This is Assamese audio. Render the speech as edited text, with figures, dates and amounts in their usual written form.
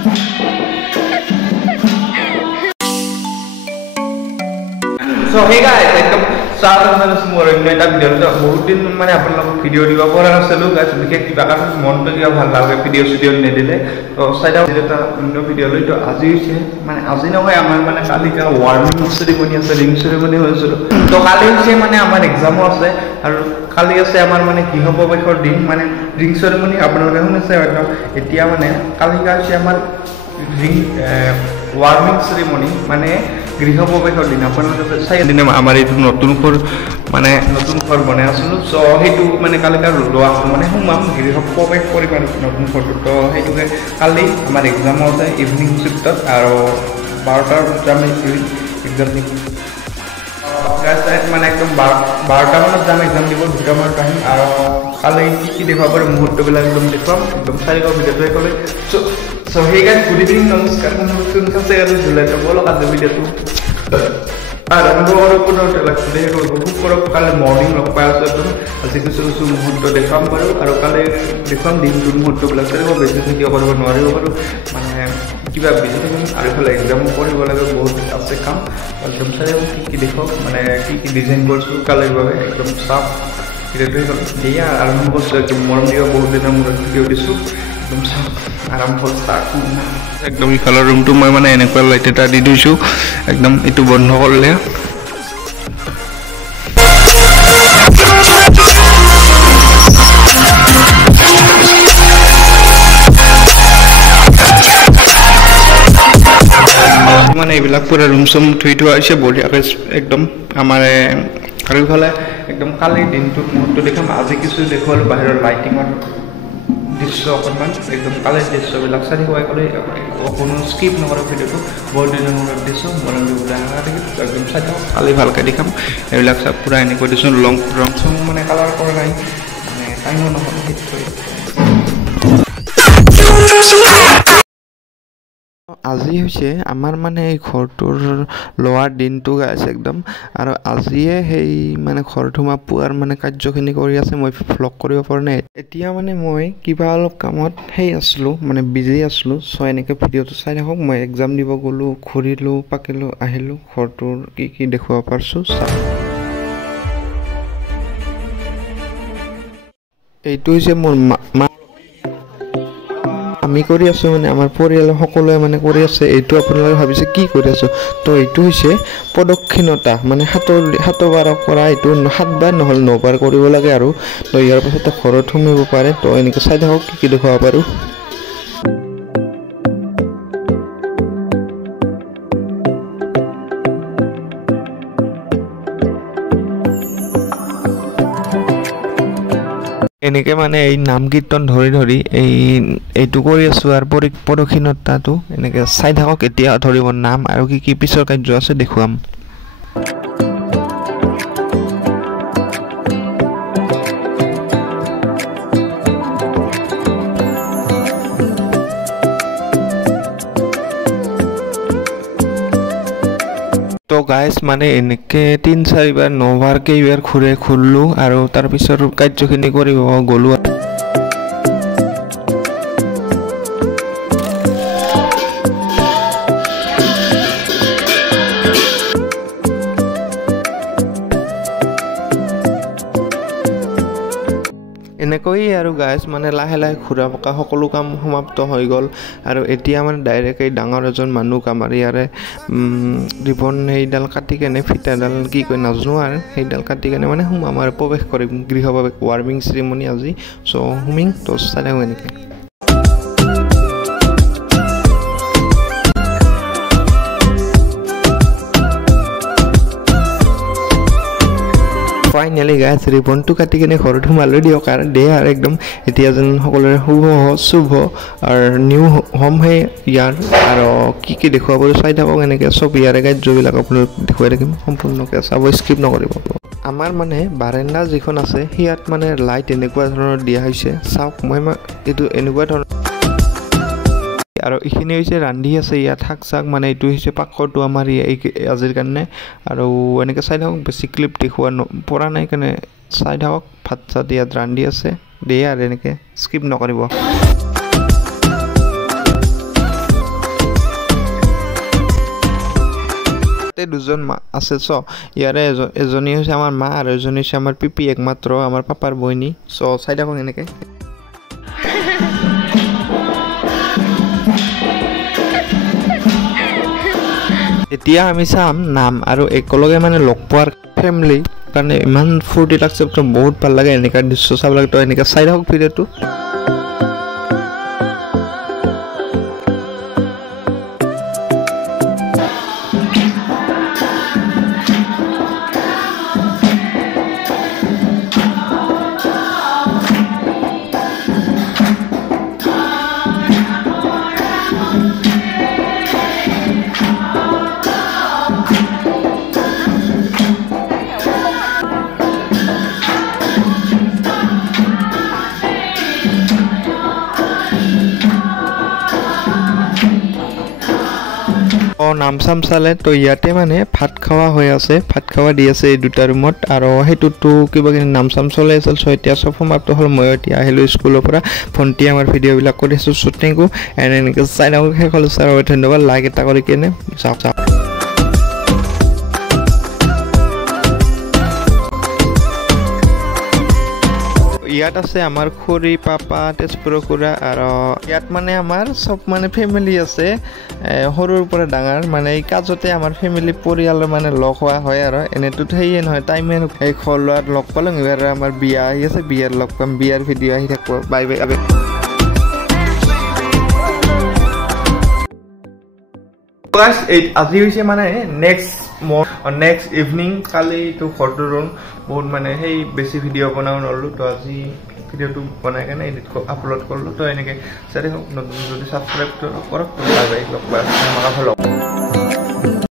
So hey guys, একদম স্বাগতম জনাইছো মোৰ অন্য এটা ভিডিঅ'ত। বহুত দিন মানে আপোনালোকক ভিডিঅ' দিব পৰা নাছিলো গাইছ, বিশেষ কিবা কাৰণ মনটো কিবা ভাল নালাগে ভিডিঅ' নিদিলে। তো চাইডাও এটা অন্য ভিডিঅ' লৈ তো আজি হৈছে মানে আজি নহয় আমাৰ মানে কালি ৱাৰ্মিং চেৰিমনি আছে, ৰিং চেৰিমনি হৈছিল। তো কালি হৈছে মানে আমাৰ এক্সামো আছে আৰু কালি আছে আমাৰ মানে গৃহ প্ৰৱেশৰ দিন, মানে ৰিং চেৰিমনি আপোনালোকে শুনিছে হয়তো। এতিয়া মানে কালি হৈছে আমাৰ ৰিং ৱাৰ্মিং চেৰিমনি, মানে গৃহ প্ৰৱেশৰ দিন। আপোনালোকে চাই দিনে আমাৰ এইটো নতুন ঘৰ বনাই আছিলোঁ। চ' সেইটো মানে কালি লোৱা মানে সোমাম গৃহ প্ৰৱেশ কৰিম আৰু নতুন ঘৰটো। তো সেইটোকে কালি আমাৰ এক্সামো আছে ইভিনিং শ্বিফ্টত, আৰু 12টাৰ যাম এক্সাম দিব। মানে একদম 12টা মানত যাম এক্সাম দিব, 2টা মানত আহিম। আৰু কালি কি দেখুৱাব পাৰি মুহূৰ্তবিলাক একদম দেখুৱাম, একদম চাৰিশ ভিডিঅ'টোৱে ক'লে। চ' সেই গাইজ গুড ইভিনিং, নমস্কাৰ। জুলাইটো বলক আজি ভিডিঅ'টো আৰম্ভ কৰক। কালি মৰ্ণিং লগ পাই আছোঁ একদম। আজি কিছু মুহূৰ্ত দেখুৱাম বাৰু, আৰু কালি দেখুৱাম দিনটোৰ মুহূৰ্তবিলাক চাৰিব। বেছি ভিডিঅ' কৰিব নোৱাৰিব বাৰু, মানে কিবা বেছি থাকিম। আৰু ইফালে এক্সামো কৰিব লাগে, বহুত আছে কাম। একদম চাৰিব কি দেখুৱাম, মানে কি ডিজাইন কৰিছোঁ কালিৰ বাবে একদম চাফ ভিডিঅ'টোৱে ক'লোঁ। এয়া আৰম্ভ কৰিছোঁ, একদম মৰম দিব বহুত দিনৰ মূৰত ভিডিঅ' দিছোঁ। একদম চাফ আৰম্ভ ষ্টাৰ্ট। একদম ইফালৰ ৰুমটো মই মানে এনেকুৱা লাইট এটা দি দিছোঁ, একদম এইটো বন্ধ কৰিলে। মানে এইবিলাক পুৰা ৰুম চুম ধুই থোৱা হৈছে বঢ়িয়াকৈ একদম আমাৰ। আৰু ইফালে একদম কালিৰ দিনটোত মুহূৰ্তটো দেখাম। আজি কিছু দেখুৱালোঁ বাহিৰৰ লাইটিঙৰ দৃশ্য অকণমান, একদম কালিৰ দৃশ্যবিলাক চাই খুৱাই কৰি কোনো স্কিপ নকৰোঁ ভিডিঅ'টো। বহুত দিনৰ মূৰত দিছোঁ মৰম দিবলৈ একদম চাই থাকক, কালি ভালকৈ দেখাম। এইবিলাক চব পূৰা এনেকৈ দিছোঁ, ৰং চং মানে কালাৰ কৰা নাই, মানে টাইমো নহ'ল সেইটোৱে। আজি হৈছে আমাৰ মানে এই ঘৰটোৰ লোৱাৰ দিনটো গাইছে একদম। আৰু আজিয়ে সেই মানে ঘৰত সোমা পোৱাৰ মানে কাৰ্যখিনি কৰি আছে, মই ভ্লগ কৰিব পৰা নাই। এতিয়া মানে মই কিবা অলপ কামত আছিলোঁ, মানে বিজি আছিলোঁ। চ' এনেকৈ ভিডিঅ'টো চাই থাকক। মই এক্সাম দিব গ'লোঁ, ঘূৰিলোঁ পাকিলোঁ, আহিলোঁ। ঘৰটোৰ কি দেখুৱাব পাৰিছোঁ এইটো হৈছে মোৰ মা আমি কৰি আছোঁ, মানে আমাৰ পৰিয়ালৰ সকলোৱে মানে কৰি আছে। এইটো আপোনালোকে ভাবিছে কি কৰি আছোঁ, তো এইটো হৈছে প্ৰদক্ষিণতা, মানে সাতবাৰ কৰা। এইটো 7 বাৰ নহ'লে 9 বাৰ কৰিব লাগে। আৰু তো ইয়াৰ পাছত ঘৰত সোমাব পাৰে। তো এনেকৈ চাই থাকক কি দেখুৱাব পাৰোঁ। এনেকৈ মানে এই নাম কীৰ্তন ধৰি এইটো কৰি আছোঁ। আৰু প্ৰদক্ষিণতাটো এনেকৈ চাই থাকক। এতিয়া ধৰিব নাম আৰু কি পিছৰ কাৰ্য আছে দেখুৱাম। তো গাইজ মানে এনেকৈ 3-4 বাৰ 9 বাৰ কেইবাৰ ঘূৰিলোঁ, আৰু তাৰপিছত কাৰ্যখিনি কৰিব গ'লোঁ। এনেকৈয়ে আৰু গাইজ মানে লাহে লাহে ঘূৰা পকা সকলো কাম সমাপ্ত হৈ গ'ল। আৰু এতিয়া মানে ডাইৰেক্ট এই ডাঙৰ এজন মানুহ আমাৰ ইয়াৰে ৰিবন সেইডাল কাটি কেনে, ফিটাডাল কি কয় নাজানো, আৰু সেইডাল কাটি কেনে মানে সোমাম আৰু প্ৰৱেশ কৰিম গৃহ প্ৰৱেশ ৱাৰ্মিং চেৰিমনি আজি। চ' সোমিং তো চাই থাকোঁ এনেকৈ। ফাইনেলি গাইজ ৰিবনটো কাটি কিনে ঘৰত সোমালৈ দিয়ক আৰু আৰু একদম এতিয়া যেন সকলোৰে শুভ আৰু নিউ হোম ইয়াৰ। আৰু কি দেখুৱাব চাই থাকক এনেকৈ চব ইয়াৰে কাৰ্যবিলাক আপোনালোক দেখুৱাই থাকিম সম্পূৰ্ণকৈ চাব, স্কিপ নকৰিব। আমাৰ মানে বাৰাণ্ডা যিখন আছে সিয়াত মানে লাইট এনেকুৱা ধৰণৰ দিয়া হৈছে, চাওক। মই এইটো এনেকুৱা ধৰণৰ, আৰু এইখিনি হৈছে ৰান্ধি আছে ইয়াত শাক চাক, মানে এইটো হৈছে পাকঘৰটো আমাৰ আজিৰ কাৰণে। আৰু এনেকৈ চাই থাকক, বেছি ক্লিপ দেখুওৱা পৰা নাই কাৰণে চাই থাকক। ভাত চাত ইয়াত ৰান্ধি আছে আৰু এনেকৈ স্কিপ নকৰিব। ইয়াতে দুজন আছে চ ইয়াৰে এজনী হৈছে আমাৰ মা আৰু এজনী হৈছে আমাৰ পিপি একমাত্ৰ আমাৰ পাপাৰ বইনী চ চাই থাকক এনেকৈ এতিয়া আমি চাম নাম আৰু একেলগে মানে লগ পোৱাৰ ফেমিলি কাৰণে ইমান ফূৰ্তি লাগছে বহুত ভাল লাগে এনেকুৱা দৃশ্য চাব লাগে তো এনেকৈ চাই থাকক ভিডিঅ'টো নাম চাম চালে তো ইয়াতে মানে ভাত খাওয়া হৈ আছে ভাত খাওয়া দি আছে এই দুটা ৰুমত আৰু হেতুটো কিবা কিনি নাম চাম চলে আছিল সো এতিয়া সব সমাপ্ত হল মই এতিয়া আহিলো স্কুলৰ পৰা ফোনটি আমাৰ ভিডিঅ' বিলাক কৰিছো শুটিংকো এন্ড এনেকৈ চাই নাও শেষ হল স্যাৰ ধন্যবাদ লাইক এটা কৰি কেনে চাওক ইয়াত আছে আমাৰ খুৰী পাপা তেজপুৰৰ খুৰা আৰু ইয়াত মানে আমাৰ সব মানে ফেমিলি আছে সৰুৰ পৰা ডাঙৰ মানে এই কাজতে আমাৰ ফেমিলি পৰিয়ালৰ মানে লগ হোৱা হয় আৰু এনেতো হেয়ে নহয় টাইমে এই খলোৱাত লগ পালোঁ এবাৰ আমাৰ বিয়া আহি আছে বিয়াৰ লগ পাম বিয়াৰ ভিডিঅ' আহি থাকিব বাই বাই আজি হৈছে মানে নেক্সট ইভিনিং কালি তো ঘৰটোৰ বহুত মানে সেই বেছি ভিডিঅ' বনাব নললো তো আজি ভিডিঅ'টো বনাই কেনে এডিট আপলোড কৰিলোঁ তো এনেকৈ চাই হওক নতুন যদি ছাবস্ক্ৰাইব কৰক বাই বাই লগ পাই